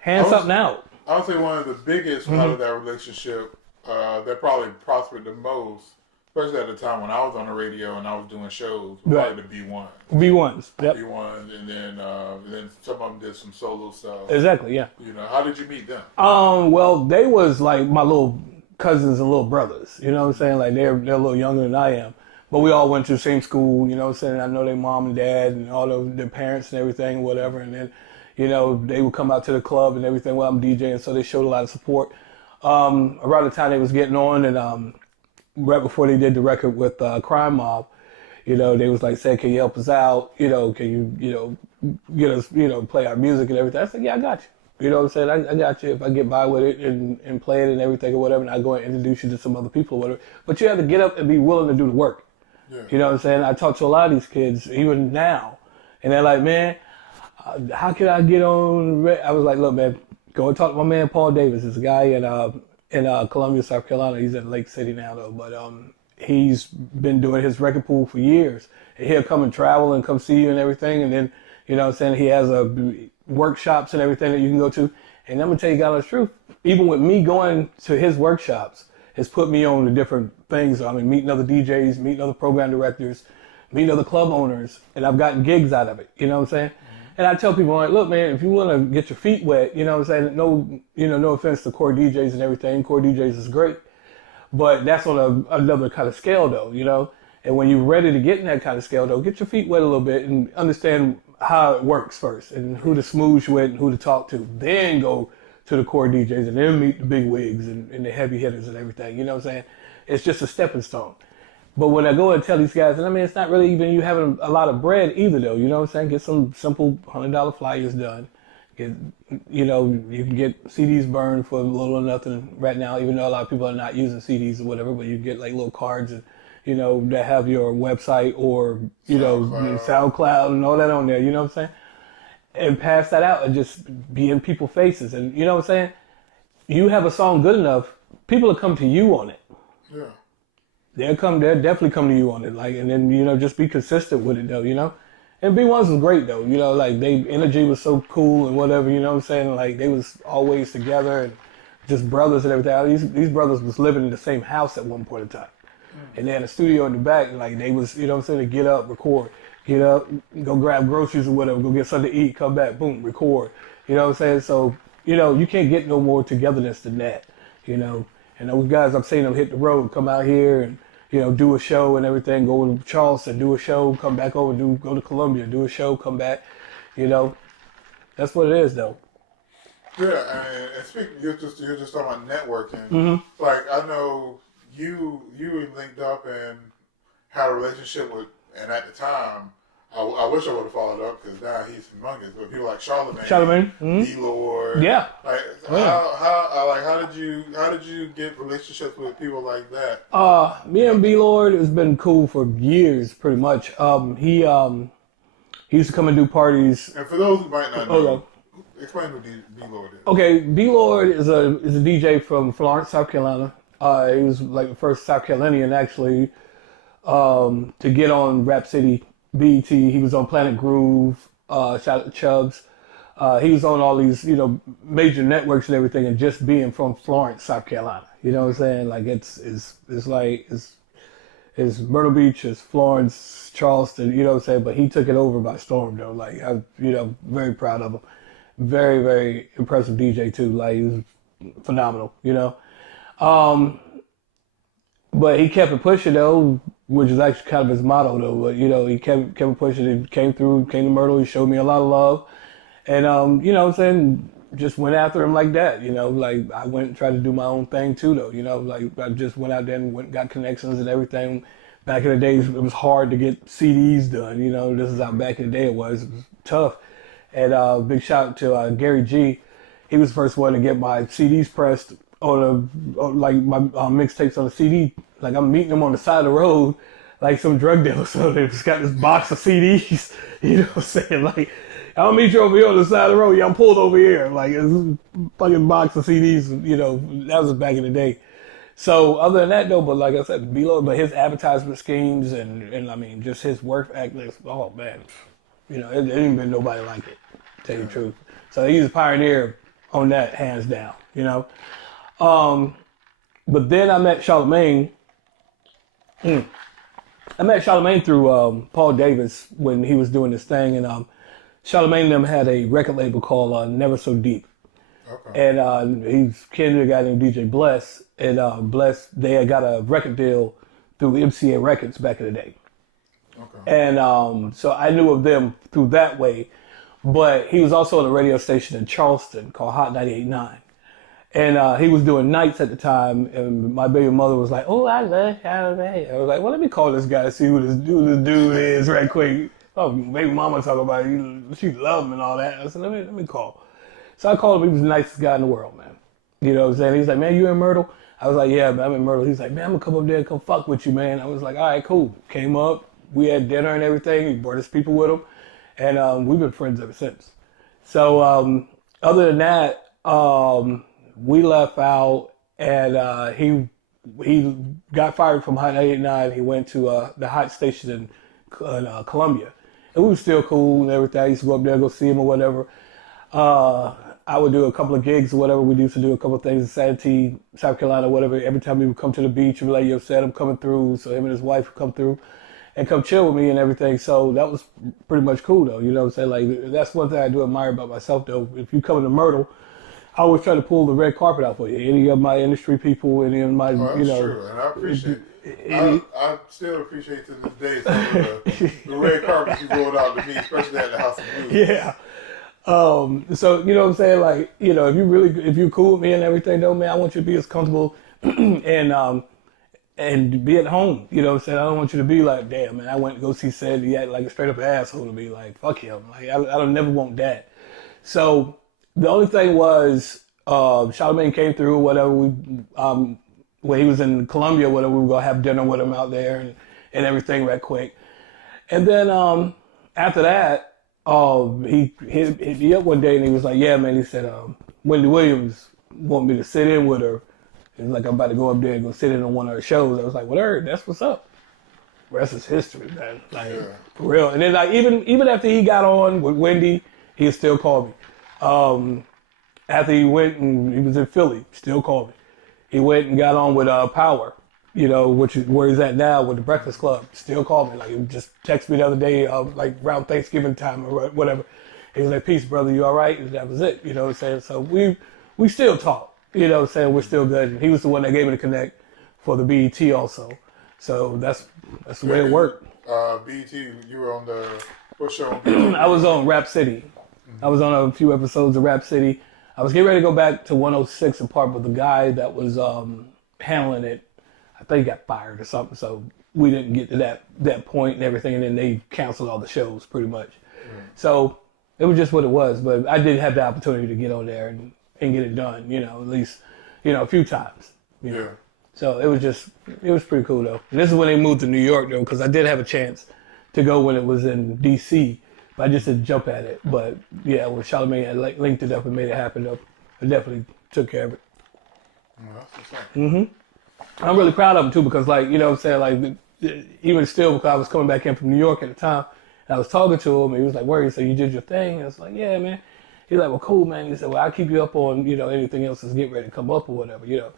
hand something out. I would say one of the biggest out of that relationship that probably prospered the most, especially at the time when I was on the radio and I was doing shows, was probably the B1s. B1s, yep. B1s, and then some of them did some solo stuff. Exactly, yeah. How did you meet them? Well, they was like my little cousins and little brothers, you know what I'm saying? Like they're a little younger than I am. But we all went to the same school, you know what I'm saying? I know their mom and dad and all of their parents and everything, whatever. And then, they would come out to the club and everything while I'm DJing, so they showed a lot of support. Around the time they was getting on and right before they did the record with Crime Mob, they was like, say, can you help us out? Can you, get us, play our music and everything? I said, yeah, I got you. You know what I'm saying? I got you if I get by with it and play it and everything or whatever, and I go and introduce you to some other people or whatever. But you have to get up and be willing to do the work. Yeah. You know what I'm saying? I talk to a lot of these kids, even now, and they're like, man, how can I get on? I was like, look, man, go and talk to my man Paul Davis. This guy in Columbia, South Carolina. He's in Lake City now, though, but he's been doing his record pool for years. And he'll come and travel and come see you and everything, and then, you know what I'm saying, he has workshops and everything that you can go to. And I'm going to tell you guys the truth. Even with me going to his workshops, has put me on to different things. I mean, meeting other DJs, meeting other program directors, meeting other club owners, and I've gotten gigs out of it. You know what I'm saying? And I tell people, like, look, man, if you want to get your feet wet, you know what I'm saying? No offense to core DJs and everything. Core DJs is great. But that's on another kind of scale, though, And when you're ready to get in that kind of scale, though, get your feet wet a little bit and understand how it works first and who to smoosh with and who to talk to. Then go to the core DJs and then meet the big wigs and the heavy hitters and everything. You know what I'm saying? It's just a stepping stone. But when I go and tell these guys, and I mean, it's not really even you having a lot of bread either, though. You know what I'm saying? Get some simple $100 flyers done. You can get CDs burned for a little or nothing right now, even though a lot of people are not using CDs or whatever, but you get like little cards and, that have your website or, SoundCloud and all that on there. You know what I'm saying? And pass that out and just be in people's faces. And you know what I'm saying? You have a song good enough, people will come to you on it. Yeah. they'll definitely come to you on it. Like, and then, you know, just be consistent with it though, you know? And B1s was great though, you know, like they energy was so cool and whatever, you know what I'm saying? Like they was always together and just brothers and everything. These brothers was living in the same house at one point in time. And they had a studio in the back, and like they was, you know what I'm saying, to get up, record, get up, go grab groceries or whatever, go get something to eat, come back, boom, record. You know what I'm saying? So, you know, you can't get no more togetherness than that, you know. And those guys, I've seen them hit the road, come out here and, you know, do a show and everything, go to Charleston, do a show, come back over, go to Columbia, do a show, come back, you know. That's what it is, though. Yeah, and speaking, you're just talking about networking. Like I know you linked up and had a relationship with, and at the time, I wish I would have followed up because now he's humongous. But people like Charlemagne, D-Lord, yeah. Like how did you get relationships with people like that? Me and B-Lord has been cool for years, pretty much. He used to come and do parties. And for those who might not know, explain who D-Lord is. Okay, D-Lord is a DJ from Florence, South Carolina. He was like the first South Carolinian actually to get on Rap City BET. He was on Planet Groove. Shout out to Chubbs. He was on all these, you know, major networks and everything, and just being from Florence, South Carolina. You know what I'm saying? Like it's Myrtle Beach, it's Florence, Charleston. You know what I'm saying? But he took it over by storm, though. Like very proud of him. Very, very impressive DJ too. Like he was phenomenal. You know. But he kept it pushing though, which is actually kind of his motto though. But you know, he kept it pushing. He came to Myrtle. He showed me a lot of love, and you know what I'm saying, just went after him like that. You know, like I went and tried to do my own thing too though. You know, like I just went out there and got connections and everything. Back in the days, it was hard to get CDs done. You know, this is how back in the day it was tough. And big shout out to Gary G. He was the first one to get my CDs pressed on like my mixtapes on a CD. Like I'm meeting him on the side of the road, like some drug dealer. So they just got this box of CDs. You know what I'm saying? Like I'll meet you over here on the side of the road. Yeah, I'm pulled over here. Like it's a fucking box of CDs. You know, that was back in the day. So other than that though, but like I said, below, but his advertisement schemes and I mean just his work ethic. Oh man, you know, it ain't been nobody like it. To tell you the truth. So he's a pioneer on that, hands down. You know. But then I met Charlemagne. I met Charlemagne through Paul Davis when he was doing this thing, and Charlemagne and them had a record label called Never So Deep. Okay. And he's kin to a guy named DJ Bless, and Bless, they had got a record deal through MCA Records back in the day. Okay. And so I knew of them through that way, but he was also on a radio station in Charleston called Hot 98.9. And he was doing nights at the time, and my baby mother was like, "Oh, I love Charlemagne." I was like, "Well, let me call this guy, see who this dude is right quick." Oh, baby mama talking about she loved him and all that. I said, let me call. So I called him. He was the nicest guy in the world, man. You know what I'm saying? He's like, "Man, you in Myrtle?" I was like, "Yeah, man, I'm in Myrtle." He's like, "Man, I'm gonna come up there and come fuck with you, man." I was like, "All right, cool." Came up, we had dinner and everything. He brought his people with him, and we've been friends ever since. So other than that, we left out, and he got fired from Hot 89. He went to the hot station in Columbia, and we were still cool and everything. I used to go up there, go see him or whatever. I would do a couple of gigs or whatever. We used to do a couple of things in Santee, South Carolina, whatever. Every time he would come to the beach, he'd be like, "Yo, Seth, I'm coming through." So him and his wife would come through and come chill with me and everything. So that was pretty much cool, though. You know what I'm saying? Like, that's one thing I do admire about myself, though. If you come to Myrtle, I always try to pull the red carpet out for you. Any of my industry people, any of my, that's true, and I appreciate it. I still appreciate to this day some of the red carpets you rolled out to me, especially at the House of Blues. Yeah. So, you know what I'm saying? Like, you know, if you're cool with me and everything, though, man, I want you to be as comfortable and be at home. You know what I'm saying? I don't want you to be like, "Damn, man, I went to go see Seth. He act like a straight up asshole," to be like, "Fuck him." Like, I don't never want that. So, the only thing was, Charlemagne came through, whatever. When he was in Columbia, whatever, we were going to have dinner with him out there and everything right quick. And then after that, he hit me up one day and he was like, "Yeah, man," he said, "Wendy Williams want me to sit in with her It was like I'm about to go up there and go sit in on one of the shows. I was like, well, that's what's up. The rest is history, man. Like, for real. And then like even after he got on with Wendy, he still called me. After he went and he was in Philly, still called me. He went and got on with Power, you know, which is where he's at now with the Breakfast Club. Still called me. Like, he just texted me the other day, like around Thanksgiving time or whatever. He was like, peace, brother, you all right? And that was it, you know what I'm saying? So we still talk, you know what I'm saying? We're still good. And he was the one that gave me the connect for the BET also. So that's the way it worked. BET, you were on what show on BET? I was on Rap City. I was on a few episodes of Rap City. I was getting ready to go back to 106 and Park, but the guy that was handling it, I think he got fired or something. So we didn't get to that point and everything. And then they canceled all the shows pretty much. So it was just what it was. But I did have the opportunity to get on there and get it done, you know, at least, you know, a few times. You know? So it was pretty cool though. And this is when they moved to New York though, because I did have a chance to go when it was in DC. But I just didn't jump at it. But yeah, when Charlamagne had linked it up and made it happen though, I definitely took care of it. I'm really proud of him too, because like, you know what I'm saying, like even still, because I was coming back in from New York at the time, and I was talking to him and he was like, "Where?" He said, "You did your thing." And I was like, "Yeah, man." He's like, "Well, cool, man." He said, "Well, I'll keep you up on, you know, anything else that's getting ready to come up or whatever, you know."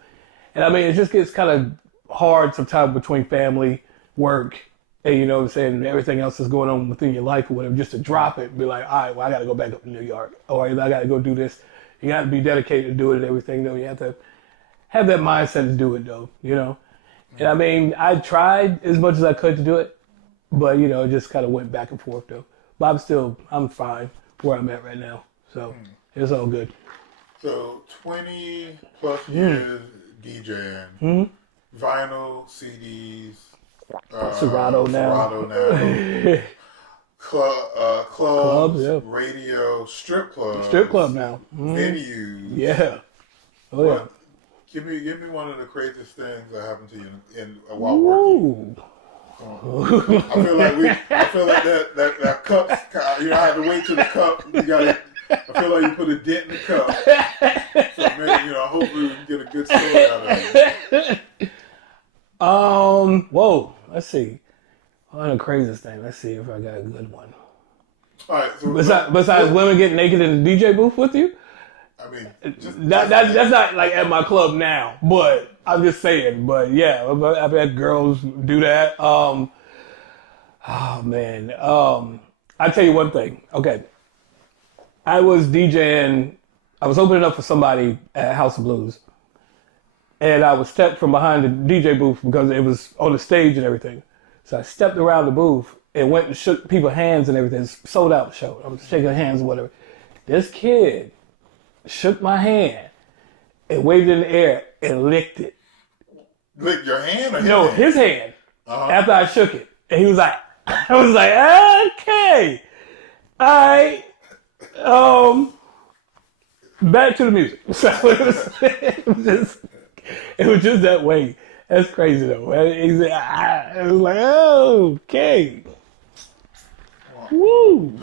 And I mean, it just gets kind of hard sometimes between family, work, and you know what I'm saying, and everything else that's going on within your life or whatever, just to drop it and be like, all right, well, I got to go back up to New York, or I got to go do this. You got to be dedicated to do it and everything, though. You have to have that mindset to do it, though, you know. And I mean, I tried as much as I could to do it, but, you know, it just kind of went back and forth, though. But I'm fine where I'm at right now. So it's all good. So 20 plus years DJing, vinyl, CDs, Serato now. Clubs, yeah. radio, strip clubs. Strip club now. Venues. Yeah. Oh, yeah. Give me one of the craziest things that happened to you while working. I feel like that cup. You know, I had to wait till the cup. I feel like you put a dent in the cup. So maybe, you know, hopefully we can get a good story out of it. Whoa. Let's see. One of the craziest things. Let's see if I got a good one. All right. So besides women getting naked in the DJ booth with you? I mean, that's not like at my club now, but I'm just saying. But yeah, I've had girls do that. Oh man. I tell you one thing. Okay, I was DJing. I was opening up for somebody at House of Blues, and I was stepped from behind the DJ booth because it was on the stage and everything. So I stepped around the booth and went and shook people's hands and everything. Sold out show. I was shaking hands or whatever. This kid shook my hand and waved it in the air and licked it. Licked your hand or No, his hand. After I shook it. And he was like, I was like, okay. All right. Back to the music. So it was just that way. That's crazy though. He said, I was like, oh, okay. Wow. Woo.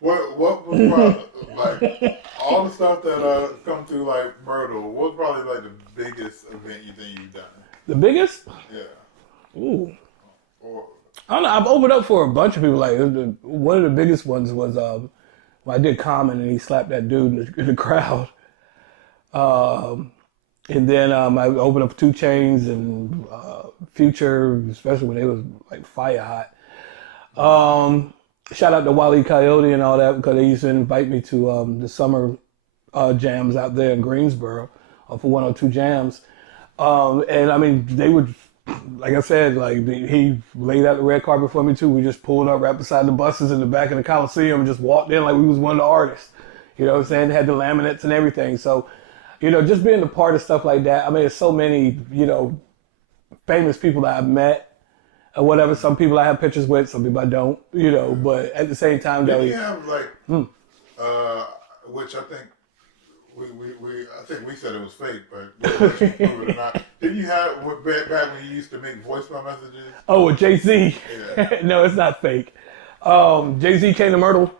What was probably, like, all the stuff that come through like Myrtle, what's probably like the biggest event you think you've done? The biggest? Yeah. Ooh. Or I don't know. I've opened up for a bunch of people. Like one of the biggest ones was when I did Common and he slapped that dude in the crowd. And then I opened up 2 Chainz and Future, especially when they was like fire hot. Shout out to Wile E. Coyote and all that because they used to invite me to the summer jams out there in Greensboro for 102 Jams. And I mean, they would, like I said, like he laid out the red carpet for me too. We just pulled up right beside the buses in the back of the Coliseum and just walked in like we was one of the artists. You know what I'm saying? They had the laminates and everything. So, you know, just being a part of stuff like that. I mean, there's so many, you know, famous people that I've met or whatever. Some people I have pictures with, some people I don't, you know, but at the same time, did you have like, which I think I think we said it was fake, but or not. Did you have back when you used to make voicemail messages? Oh, with Jay-Z? Yeah. No, it's not fake. Jay-Z came to Myrtle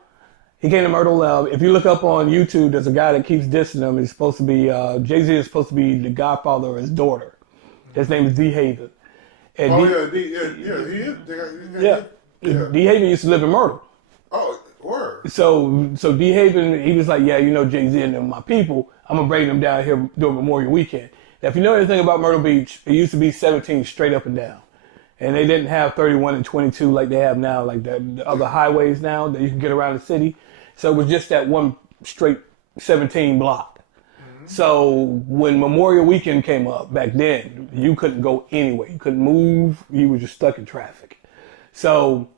He came to Myrtle. If you look up on YouTube, there's a guy that keeps dissing him. He's supposed to be Jay-Z is supposed to be the godfather of his daughter. His name is D Haven. And Oh D, yeah, he is. Yeah. D Haven used to live in Myrtle. Oh, word. So D Haven, he was like, yeah, you know, Jay-Z and them, my people, I'm gonna bring them down here during Memorial Weekend. Now, if you know anything about Myrtle Beach, it used to be 17 straight up and down. And they didn't have 31 and 22 like they have now, like the other highways now that you can get around the city. So it was just that one straight 17 block. So when Memorial Weekend came up back then, you couldn't go anywhere. You couldn't move. You were just stuck in traffic. So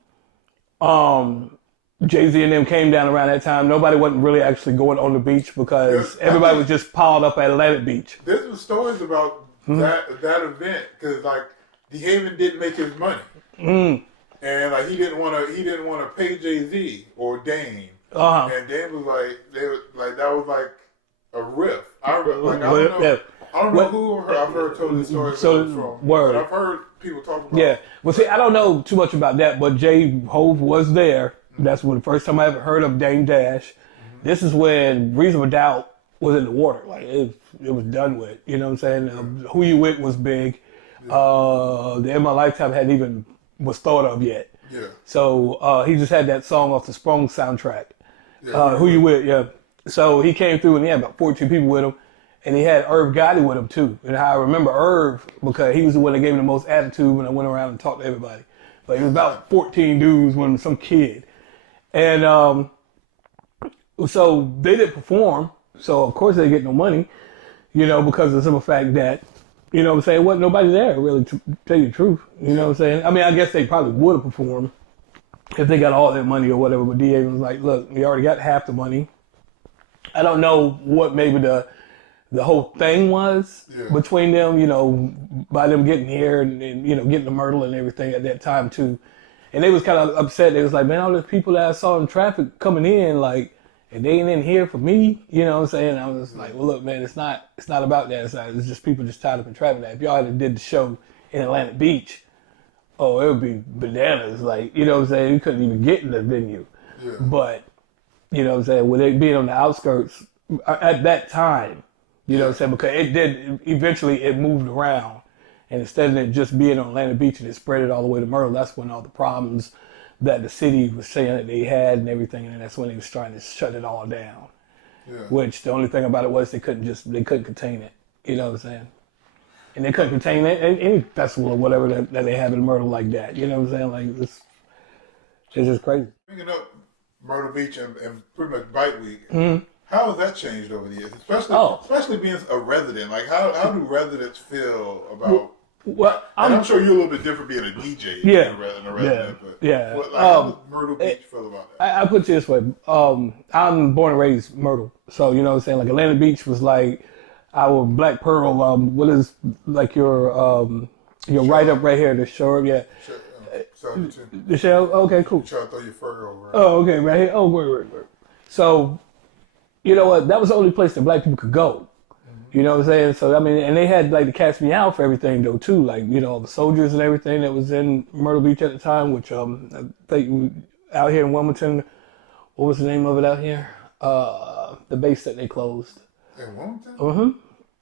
Jay-Z and them came down around that time. Nobody wasn't really actually going on the beach because everybody was just piled up at Atlantic Beach. There's some stories about that event because like DeHaven didn't make his money, and like he didn't want to pay Jay-Z or Dame, and Dame was like that was like a riff. I don't know who I've heard told the story from. But I've heard people talk about. Yeah, well, see, I don't know too much about that, but Jay Hove was there. That's when the first time I ever heard of Dame Dash. This is when Reasonable Doubt was in the water. Like it was done with. You know what I'm saying? Who You With was big. The In My Lifetime hadn't even was thought of yet. Yeah. So he just had that song off the Sprung soundtrack. Yeah, Who You With? Yeah. So he came through and he had about 14 people with him. And he had Irv Gotti with him too. And I remember Irv because he was the one that gave me the most attitude when I went around and talked to everybody. But it was about 14 dudes when some kid. And so they didn't perform. So of course they didn't get no money, you know, because of the simple fact that, you know what I'm saying, wasn't nobody there really to tell you the truth. You know what I'm saying? I mean, I guess they probably would have performed if they got all their money or whatever. But DA was like, look, we already got half the money. I don't know what maybe the whole thing was between them, you know, by them getting here and, you know, getting the Myrtle and everything at that time too. And they was kind of upset. They was like, man, all those people that I saw in traffic coming in, like, and they ain't in here for me, you know what I'm saying? I was like, well, look, man, it's not about that. It's just people just tied up in traffic. Now, if y'all had did the show in Atlantic Beach, oh, it would be bananas. Like, you know what I'm saying? You couldn't even get in the venue. Yeah. But, you know what I'm saying? With it being on the outskirts at that time, you know what I'm saying? Because eventually it moved around. And instead of it just being on Atlantic Beach and it spread it all the way to Myrtle, that's when all the problems that the city was saying that they had and everything, and that's when they was trying to shut it all down. Yeah. Which the only thing about it was they couldn't contain it. You know what I'm saying? And they couldn't contain it any festival or whatever that they have in Myrtle like that. You know what I'm saying? Like it's just crazy. Speaking of Myrtle Beach and pretty much Bike Week, how has that changed over the years? Especially being a resident. Like how do residents feel about? Well, I'm sure you're a little bit different being a DJ than a resident. How does Myrtle Beach feel about that? I put it this way. I'm born and raised Myrtle. So, you know what I'm saying? Like Atlantic Beach was like our Black Pearl. What is like your right up right here, the shore? Yeah. The shell? Okay, cool. Try to throw your fur over. Oh, okay, right here. Oh, word. So, you know what? That was the only place that Black people could go. You know what I'm saying? So, I mean, and they had like to catch me out for everything though too. Like, you know, the soldiers and everything that was in Myrtle Beach at the time, which I think out here in Wilmington, what was the name of it out here? The base that they closed. In Wilmington? Mm-hmm.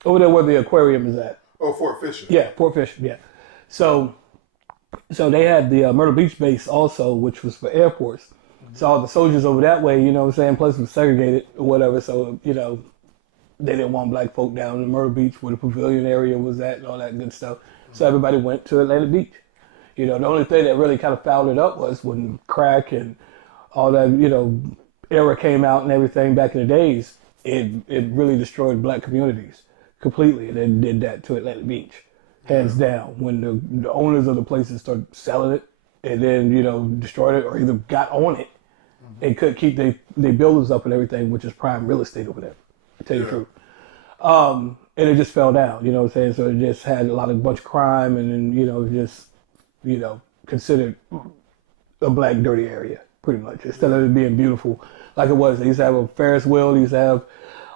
Over there where the aquarium is at. Oh, Fort Fisher. Yeah, Fort Fisher, yeah. So they had the Myrtle Beach base also, which was for Air Force. So all the soldiers over that way, you know what I'm saying, plus it was segregated or whatever. So, you know, they didn't want Black folk down in Myrtle Beach where the pavilion area was at and all that good stuff. So everybody went to Atlantic Beach. You know, the only thing that really kind of fouled it up was when crack and all that, you know, era came out and everything back in the days. It really destroyed Black communities completely. And it did that to Atlantic Beach, hands down. When the owners of the places started selling it and then, you know, destroyed it or either got on it and couldn't keep their buildings up and everything, which is prime real estate over there. To tell you the truth. And it just fell down, you know what I'm saying? So it just had a bunch of crime and then, you know, just, you know, considered a Black dirty area, pretty much. Instead of it being beautiful like it was. They used to have a Ferris wheel, they used to have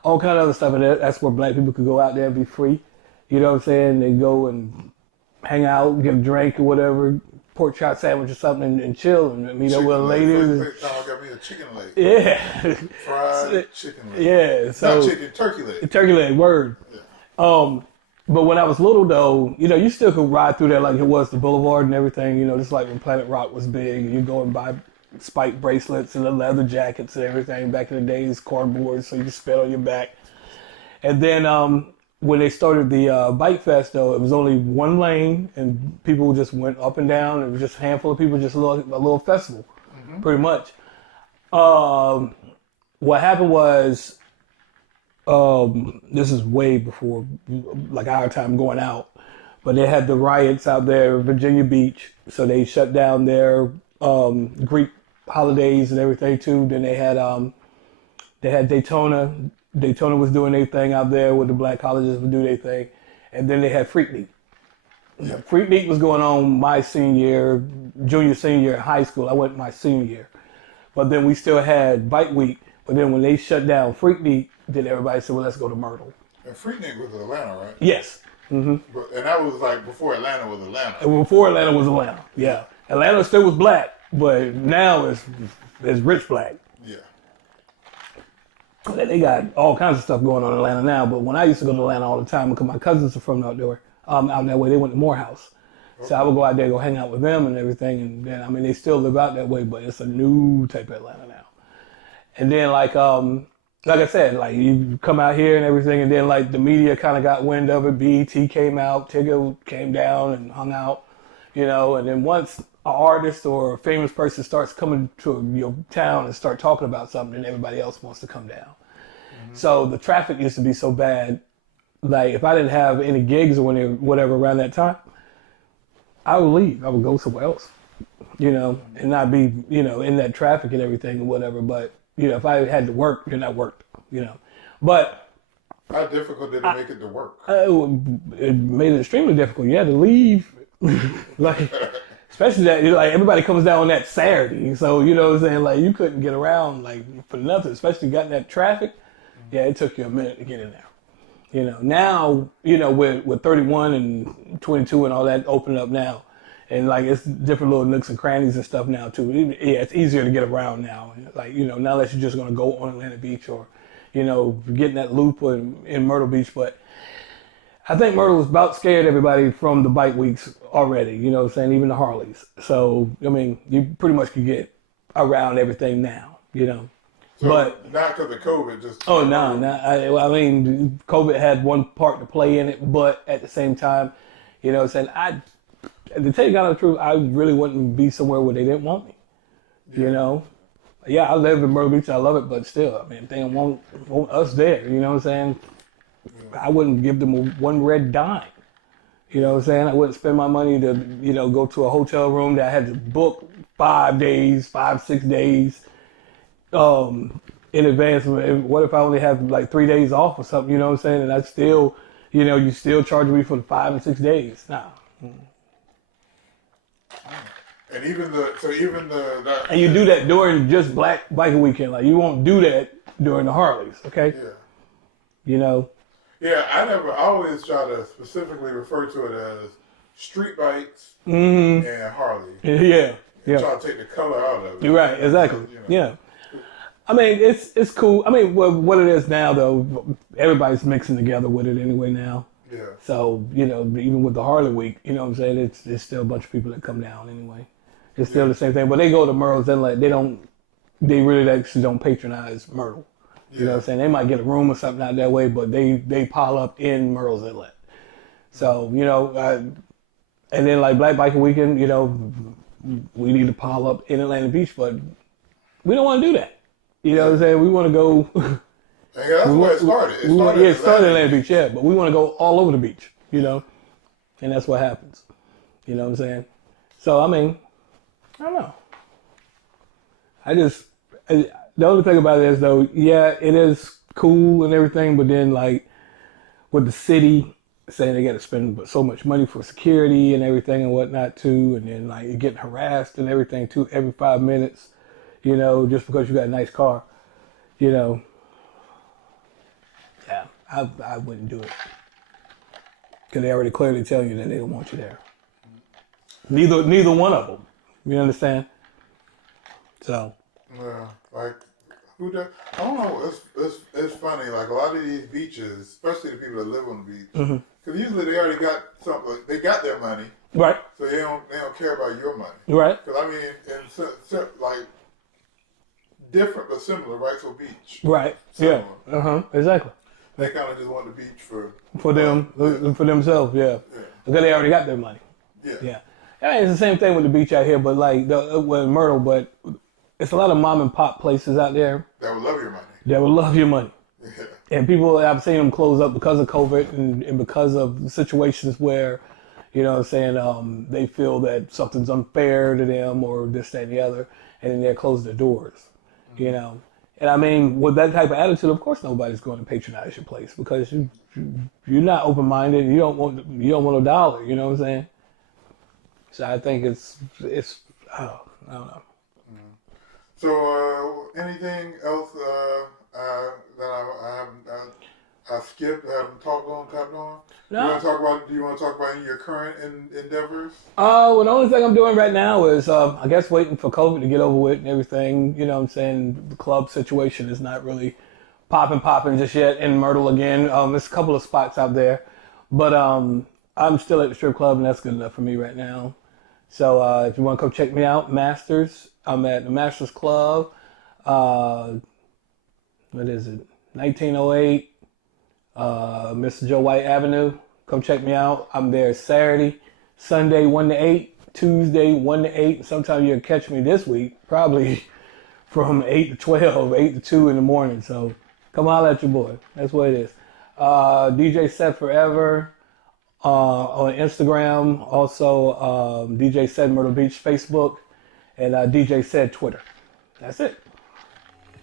all kind of other stuff, and that's where Black people could go out there and be free. You know what I'm saying? They go and hang out, get a drink or whatever, pork chop sandwich or something and chill and meet up with a lady. First time I got me a chicken leg. Yeah. Fried chicken leg. Yeah. So not chicken, turkey leg. Turkey leg, word. Yeah. But when I was little though, you know, you still could ride through there like it was the boulevard and everything, you know, just like when Planet Rock was big. You go and buy spike bracelets and the leather jackets and everything back in the days, cardboard, so you could spit on your back. And then when they started the Bike Fest, though, it was only one lane, and people just went up and down. It was just a handful of people, just a little festival, pretty much. What happened was, this is way before, like our time going out, but they had the riots out there in Virginia Beach, so they shut down their Greek holidays and everything too. Then they had Daytona. Daytona was doing their thing out there where the black colleges would do their thing. And then they had Freaknik. Yeah. Freaknik was going on my senior year in high school. I went my senior year. But then we still had Bike Week. But then when they shut down Freaknik, then everybody said, well, let's go to Myrtle. And Freaknik was Atlanta, right? Yes. Mm-hmm. And that was like before Atlanta was Atlanta. Before Atlanta was Atlanta, yeah. Atlanta still was black, but now it's rich black. Yeah. They got all kinds of stuff going on in Atlanta now, but when I used to go to Atlanta all the time because my cousins are from out there, out that way, they went to Morehouse. Okay. So I would go out there, go hang out with them and everything, and then, I mean, they still live out that way, but it's a new type of Atlanta now. And then like I said, like you come out here and everything, and then like the media kind of got wind of it. BET came out, Tigger came down and hung out, you know, and then once an artist or a famous person starts coming to your town and start talking about something, and everybody else wants to come down. Mm-hmm. So the traffic used to be so bad. Like if I didn't have any gigs or whatever around that time, I would leave. I would go somewhere else, you know, and not be, you know, in that traffic and everything or whatever. But, you know, if I had to work, then I worked, you know. But how difficult did it make it to work? It made it extremely difficult. You had to leave, like, especially that, you know, like everybody comes down on that Saturday. So, you know what I'm saying? Like you couldn't get around like for nothing, especially got in that traffic. Yeah, it took you a minute to get in there. You know, now, you know, with 31 and 22 and all that opening up now, and like it's different little nooks and crannies and stuff now too. Yeah, it's easier to get around now. Like, you know, not unless you're just going to go on Atlantic Beach or, you know, getting that loop in Myrtle Beach. But I think Myrtle was about scared everybody from the bike weeks already, you know what I'm saying, even the Harleys. So, I mean, you pretty much could get around everything now, you know. So but not because of COVID, just... Oh, no. I mean, COVID had one part to play in it, but at the same time, you know what I'm saying, to tell you the truth, I really wouldn't be somewhere where they didn't want me, you know. Yeah, I live in Myrtle Beach, I love it, but still, I mean, if they don't want us there, you know what I'm saying, I wouldn't give them one red dime, you know what I'm saying. I wouldn't spend my money to, you know, go to a hotel room that I had to book 5 days, 6 days, in advance. What if I only have like 3 days off or something, you know what I'm saying? And I still, you know, you still charge me for the 5 and 6 days. Nah. And even the and you do that during just Black Biker Weekend. Like you won't do that during the Harleys, okay? Yeah. You know? Yeah, I always try to specifically refer to it as street bikes and Harley. Yeah. Yeah. Try to take the color out of it. You're right, exactly. You know. Yeah. I mean, it's cool. I mean, what it is now, though, everybody's mixing together with it anyway now. Yeah. So, you know, even with the Harley Week, you know what I'm saying, it's still a bunch of people that come down anyway. It's still the same thing. But they go to Myrtle's Inlet. They really actually don't patronize Myrtle. You know what I'm saying? They might get a room or something out that way, but they pile up in Myrtle's Inlet. So, you know, and then like Black Biker Weekend, you know, we need to pile up in Atlantic Beach, but we don't want to do that. You know what I'm saying? We want to go. That's where it started. It started in Atlantic Beach, yeah, but we want to go all over the beach, you know, and that's what happens. You know what I'm saying? So, I mean, I don't know. The only thing about it is, though, yeah, it is cool and everything, but then, like, with the city saying they got to spend so much money for security and everything and whatnot, too, and then, like, you're getting harassed and everything, too, every 5 minutes. You know, just because you got a nice car, you know. Yeah, I wouldn't do it. Because they already clearly tell you that they don't want you there. Neither one of them. You understand? So. Yeah, like who does? I don't know. It's funny. Like a lot of these beaches, especially the people that live on the beach, because usually they already got something. They got their money, Right. so they don't care about your money. Right. Because I mean, like different but similar, right? So beach. Right. Similar. Yeah. Exactly. They kind of just want the beach for themselves. Yeah. Because they already got their money. Yeah. Yeah. I mean, it's the same thing with the beach out here, but like with Myrtle, but it's a lot of mom and pop places out there That would love your money. that would love your money. Yeah. And people, I've seen them close up because of COVID and because of situations where, you know what I'm saying, they feel that something's unfair to them or this, that, and the other, and then they'll close their doors, you know. And I mean, with that type of attitude, of course nobody's going to patronize your place because you're not open-minded. You don't want a dollar, you know what I'm saying? So I think it's I don't know. So anything else that I skipped, I haven't tapped on? No. Do you want to talk about any of your current endeavors? Well, the only thing I'm doing right now is, I guess, waiting for COVID to get over with and everything. You know what I'm saying? The club situation is not really popping just yet in Myrtle again. There's a couple of spots out there. But I'm still at the strip club, and that's good enough for me right now. So if you want to come check me out, Masters, I'm at the Masters Club. What is it? 1908, Mr. Joe White Avenue. Come check me out. I'm there Saturday, Sunday 1 to 8, Tuesday 1 to 8. Sometimes you'll catch me this week, probably from 8 to 12, 8 to 2 in the morning. So come holler at your boy. That's what it is. DJ Set Forever on Instagram. Also DJ Set Myrtle Beach Facebook. And DJ Set Twitter. That's it.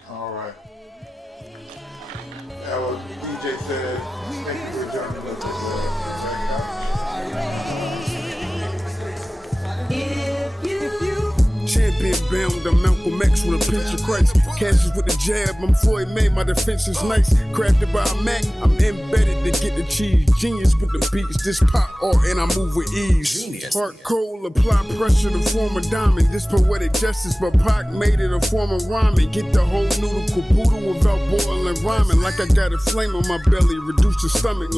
All right. That was DJ Said. Thank you for joining us. Champion bound, I'm Malcolm X with a pinch of Christ. Cashes with the jab, I'm Floyd May, my defense is nice. Crafted by a Mac, I'm embedded to get the cheese. Genius with the beats, this pop art and I move with ease. Genius. Heart cold, apply pressure to form a diamond. This poetic justice, but Pac made it a form of rhyming. Get the whole noodle caboodle without boiling rhyming. Like I got a flame on my belly, reduce the stomach.